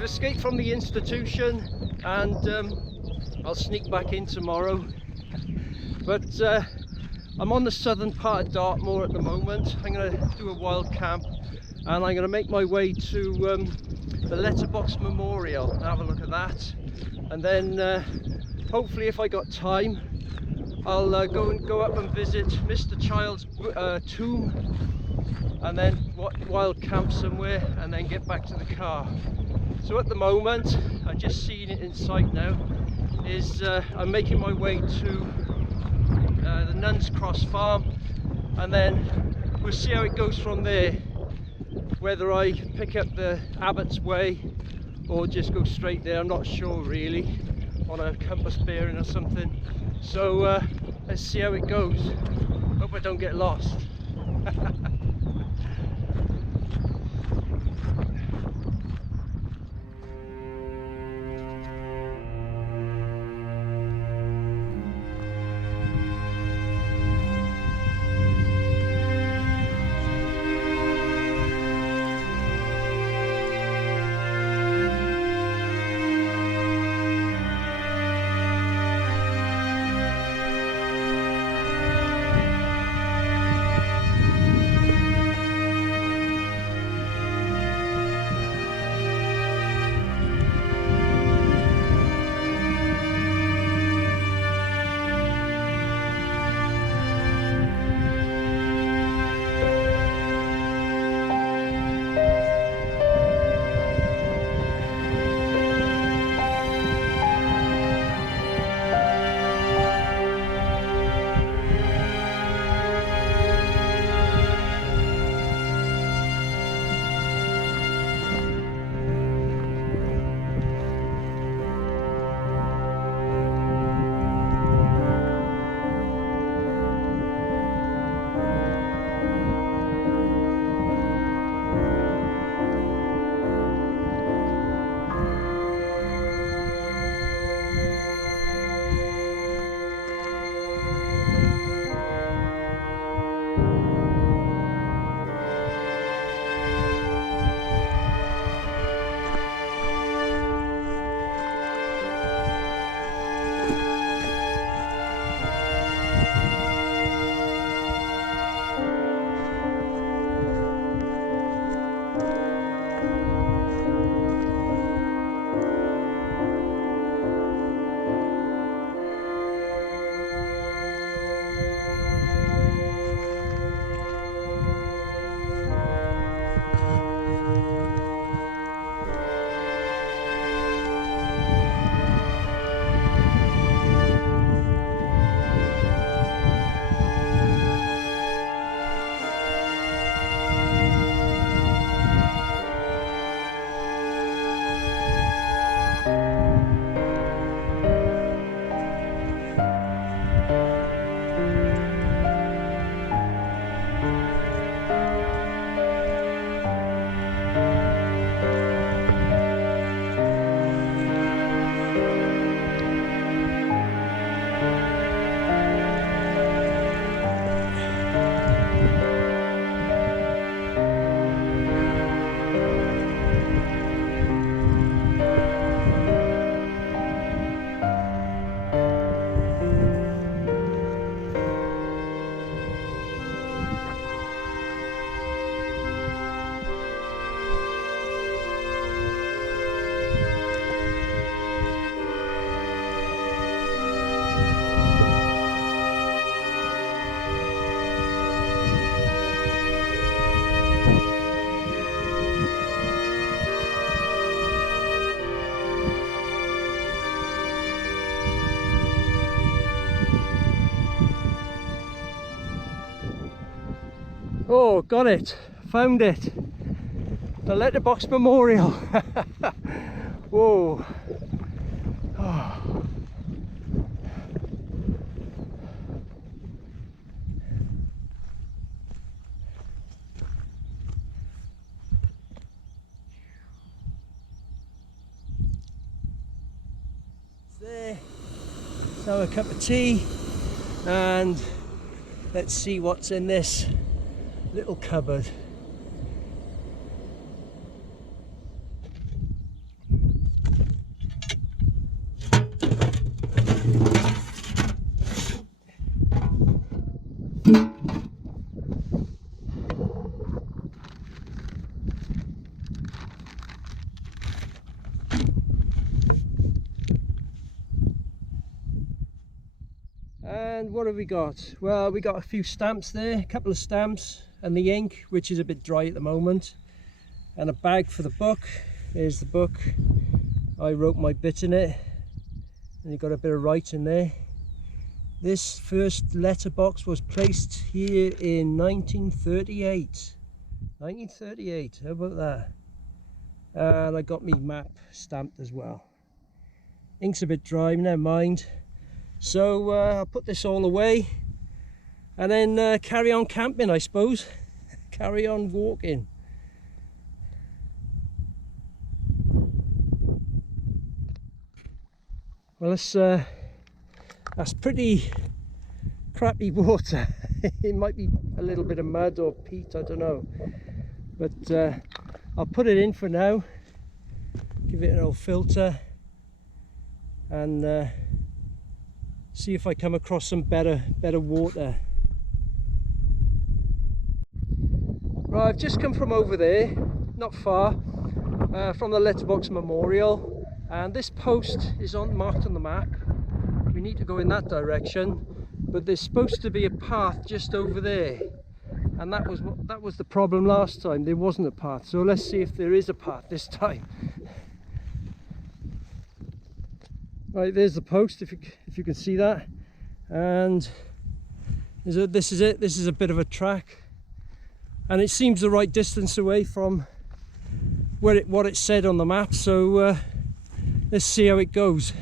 I've escaped from the institution and I'll sneak back in tomorrow. But I'm on the southern part of Dartmoor at the moment. I'm going to do a wild camp and I'm going to make my way to the Letterbox Memorial and have a look at that. And then hopefully, if I got time, I'll go up and visit Mr. Childe's tomb, and then wild camp somewhere, and then get back to the car. So at the moment, I've just seen it in sight now, is I'm making my way to the Nuns Cross farm, and then we'll see how it goes from there, whether I pick up the Abbott's Way or just go straight there. I'm not sure really, on a compass bearing or something. So let's see how it goes. Hope I don't get lost. Oh, got it, found it, the Letterbox Memorial. Whoa. Oh. There, let's have a cup of tea and let's see what's in this little cupboard. And what have we got? Well, we got a few stamps there, a couple of stamps, and the ink, which is a bit dry at the moment, and a bag for the book. Here's the book. I wrote my bit in it, and you got a bit of writing there. This first letterbox was placed here in 1938. 1938, how about that? And I got me map stamped as well. Ink's a bit dry, never mind. So I'll put this all away and then carry on camping, I suppose. Carry on walking. Well, that's pretty crappy water. It might be a little bit of mud or peat, I don't know. But I'll put it in for now. Give it an old filter and see if I come across some better water. Right, I've just come from over there, not far, from the Letterbox Memorial, and this post is marked on the map. We need to go in that direction, but there's supposed to be a path just over there, and that was the problem last time. There wasn't a path, so let's see if there is a path this time. Right, there's the post, if you can see that, and this is it. This is a bit of a track, and it seems the right distance away from what it said on the map, so let's see how it goes.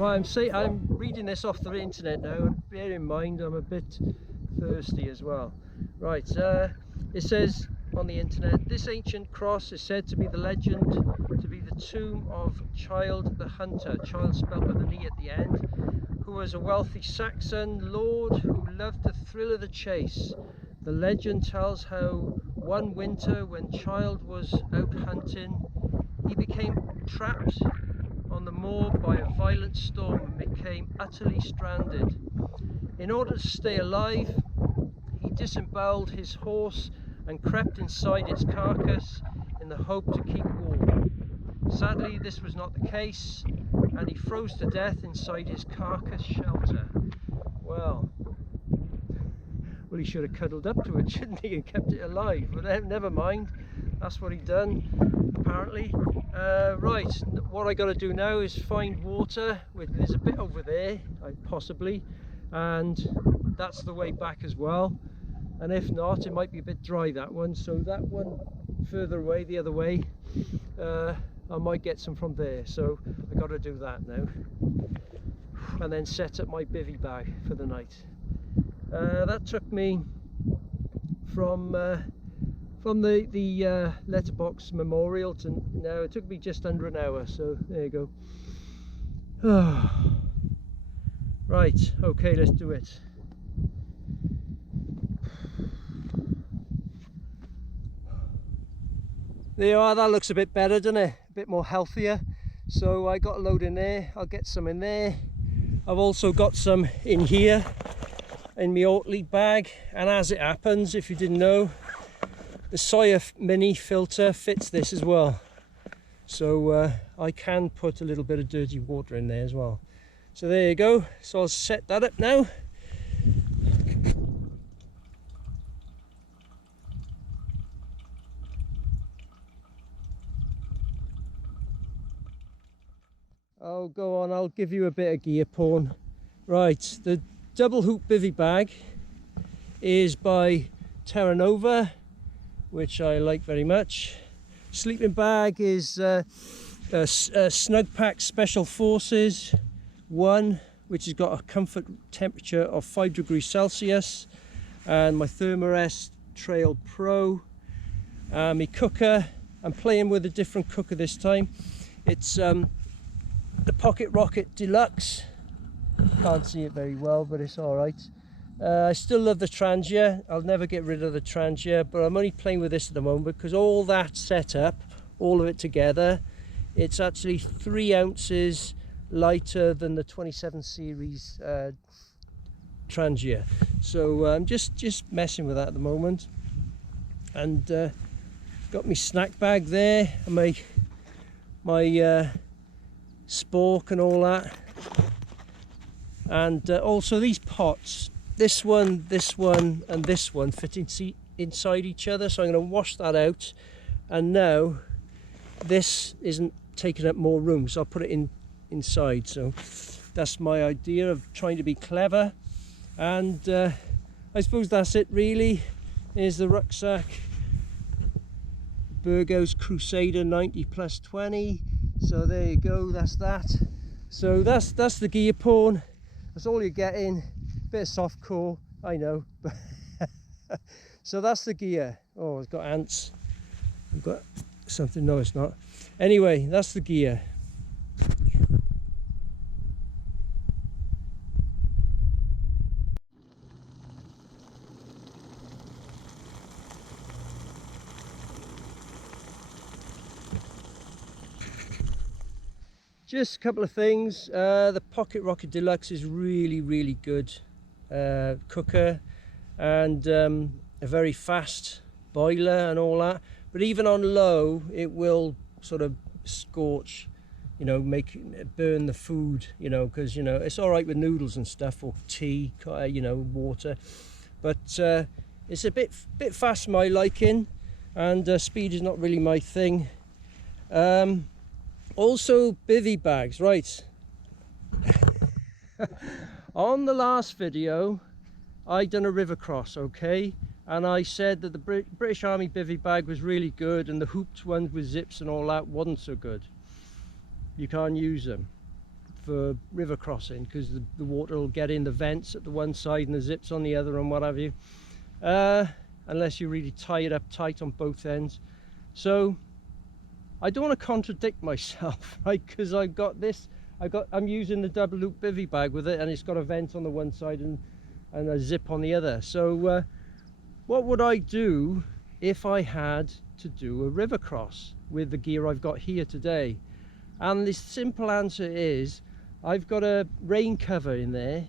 Well, I'm reading this off the internet now, and bear in mind I'm a bit thirsty as well. Right, it says on the internet, this ancient cross is said to be the legend to be the tomb of Childe the Hunter, Childe spelled with an E at the end, who was a wealthy Saxon lord who loved the thrill of the chase. The legend tells how one winter when Childe was out hunting, he became trapped on the moor by a violent storm and became utterly stranded. In order to stay alive, he disemboweled his horse and crept inside its carcass in the hope to keep warm. Sadly, this was not the case, and he froze to death inside his carcass shelter. Well, he should have cuddled up to it, shouldn't he, and kept it alive, but never mind, that's what he done, apparently. Right, what I got to do now is find water. There's a bit over there, possibly, and that's the way back as well, and if not, it might be a bit dry, that one, so that one further away, the other way, I might get some from there, so I got to do that now, and then set up my bivvy bag for the night. That took me from the Letterbox memorial to now. It took me just under an hour, so there you go. Right, okay, let's do it. There you are, that looks a bit better, doesn't it? A bit more healthier. So I got a load in there, I'll get some in there. I've also got some in here in my Oatly bag, and as it happens, if you didn't know, the Sawyer mini filter fits this as well, so I can put a little bit of dirty water in there as well. So there you go, so I'll set that up now. Oh, go on, I'll give you a bit of gear porn. Right, the double hoop bivvy bag is by Terra Nova, which I like very much. Sleeping bag is Snug Pack Special Forces 1, which has got a comfort temperature of 5 degrees Celsius, and my Thermarest Trail Pro. My cooker, I'm playing with a different cooker this time. It's the Pocket Rocket Deluxe. Can't see it very well, but it's all right. I still love the Trangia. I'll never get rid of the Trangia, but I'm only playing with this at the moment because all that setup, all of it together, it's actually 3 ounces lighter than the 27 series Trangia. So I'm just messing with that at the moment. And got my snack bag there, and my spork and all that. And also these pots, this one, and this one fit inside each other, so I'm going to wash that out. And now this isn't taking up more room, so I'll put it inside. So that's my idea of trying to be clever. And I suppose that's it really. Here's the rucksack, Burgos Crusader 90+20. So there you go, that's that. So that's the gear porn. That's all you're getting. Bit of soft core, I know. So that's the gear. Oh, it's got ants. I've got something. No, it's not. Anyway, that's the gear. Just a couple of things. The Pocket Rocket Deluxe is really good cooker, and a very fast boiler and all that, but even on low it will sort of scorch, you know, burn the food, you know, because, you know, it's all right with noodles and stuff, or tea, you know, water, but it's a bit fast for my liking, and speed is not really my thing. Also bivvy bags, right. On the last video I done a river cross, okay, and I said that the British Army bivvy bag was really good, and the hooped ones with zips and all that wasn't so good. You can't use them. for river crossing, because the water will get in the vents at the one side and the zips on the other and what have you, unless you really tie it up tight on both ends. So I don't want to contradict myself, right, because I've got this, I'm using the double loop bivvy bag with it, and it's got a vent on the one side and a zip on the other. So what would I do if I had to do a river cross with the gear I've got here today? And the simple answer is, I've got a rain cover in there,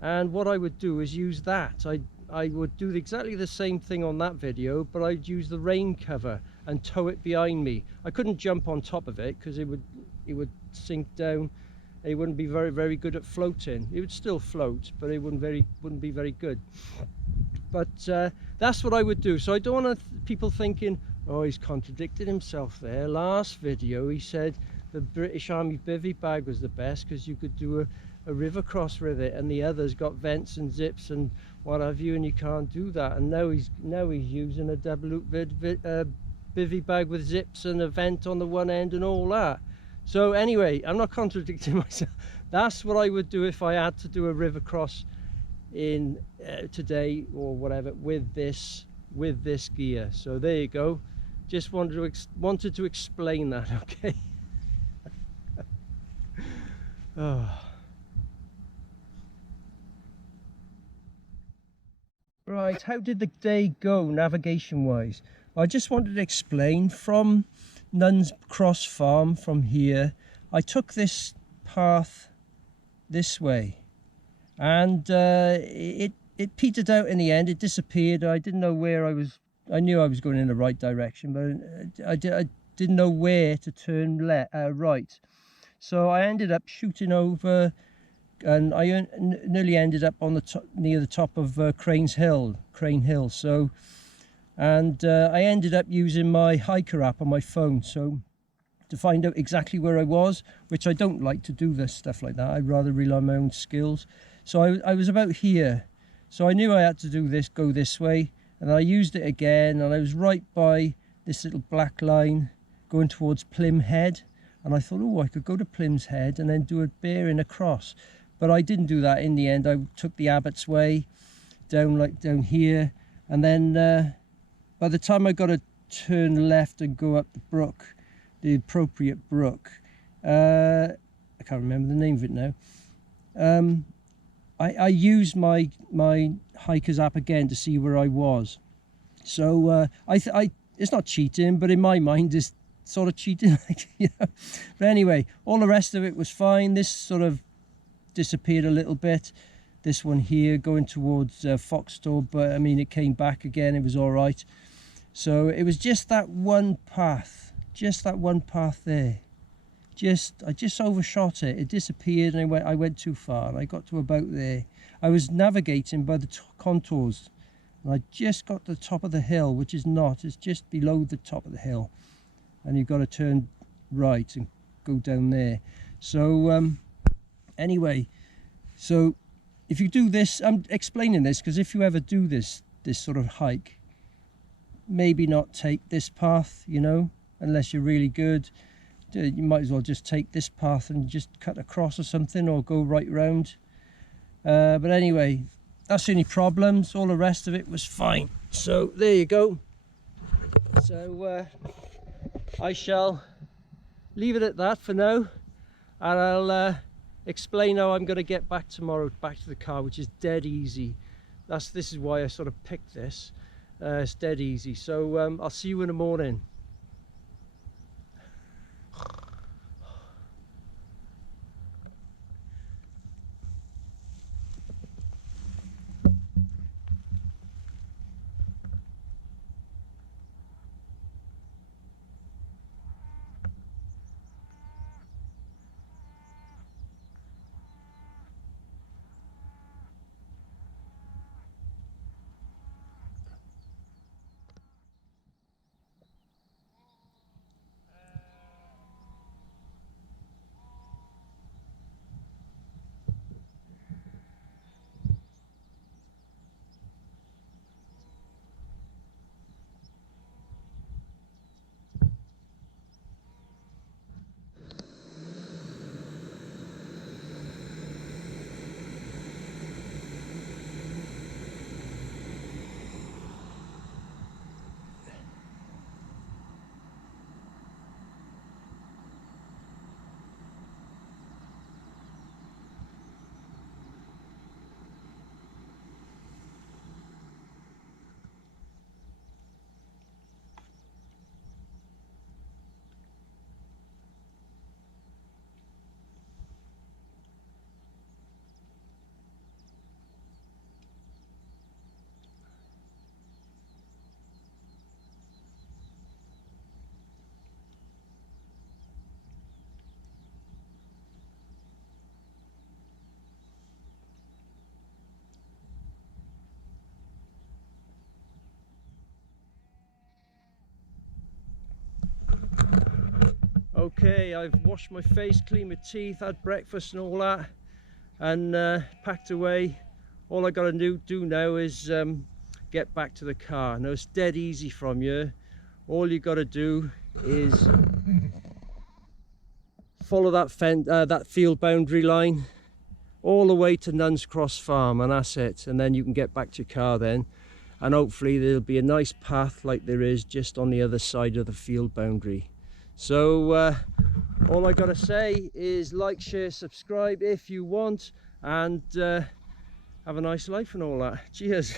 and what I would do is use that. I would do exactly the same thing on that video, but I'd use the rain cover and tow it behind me. I couldn't jump on top of it because it would sink down. It wouldn't be very good at floating. It would still float, but it wouldn't be very good. But that's what I would do. So I don't want people thinking, oh, he's contradicted himself there. Last video he said the British Army bivvy bag was the best because you could do a river cross with it, and the others got vents and zips and what have you, and you can't do that. And now he's using a double loop bivvy bag with zips and a vent on the one end and all that. So anyway, I'm not contradicting myself. That's what I would do if I had to do a river cross in today or whatever with this gear. So there you go. Just wanted to explain that. Okay. Oh. Right, how did the day go navigation wise? I just wanted to explain from Nuns Cross Farm, from here I took this path this way, and it petered out in the end. It disappeared. I didn't know where I was. I knew I was going in the right direction, but I didn't know where to turn right. So I ended up shooting over, and I nearly ended up on the top, near the top of Crane Hill. So, and I ended up using my hiker app on my phone, so to find out exactly where I was, which I don't like to do this stuff like that. I'd rather rely on my own skills. So I was about here, so I knew I had to do this, go this way, and I used it again, and I was right by this little black line going towards Plym Head, and I thought, oh, I could go to Plym's Head and then do a bearing across, but I didn't do that. In the end, I took the Abbott's Way down here, and then by the time I got to turn left and go up the brook, the appropriate brook, I can't remember the name of it now. I used my hiker's app again to see where I was. So it's not cheating, but in my mind it's sort of cheating. You know? But anyway, all the rest of it was fine. This sort of disappeared a little bit. This one here going towards Foxtor, but I mean, it came back again. It was all right. So it was just that one path, there. I just overshot it. It disappeared, and I went too far, and I got to about there. I was navigating by the contours, and I just got to the top of the hill, which is not, it's just below the top of the hill, and you've got to turn right and go down there. So anyway, so if you do this, I'm explaining this because if you ever do this sort of hike, maybe not take this path, you know, unless you're really good. You might as well just take this path and just cut across or something, or go right round. But anyway, that's the only problems. All the rest of it was fine. So there you go. So I shall leave it at that for now, and I'll explain how I'm going to get back tomorrow, back to the car, which is dead easy. This is why I sort of picked this. It's dead easy. So I'll see you in the morning. Okay, I've washed my face, cleaned my teeth, had breakfast and all that, and packed away. All I gotta do now is get back to the car. Now it's dead easy from here. All you gotta do is follow that field boundary line all the way to Nuns Cross Farm, and that's it. And then you can get back to your car then, and hopefully there'll be a nice path like there is just on the other side of the field boundary. So all I gotta say is like, share, subscribe if you want, and have a nice life and all that. Cheers.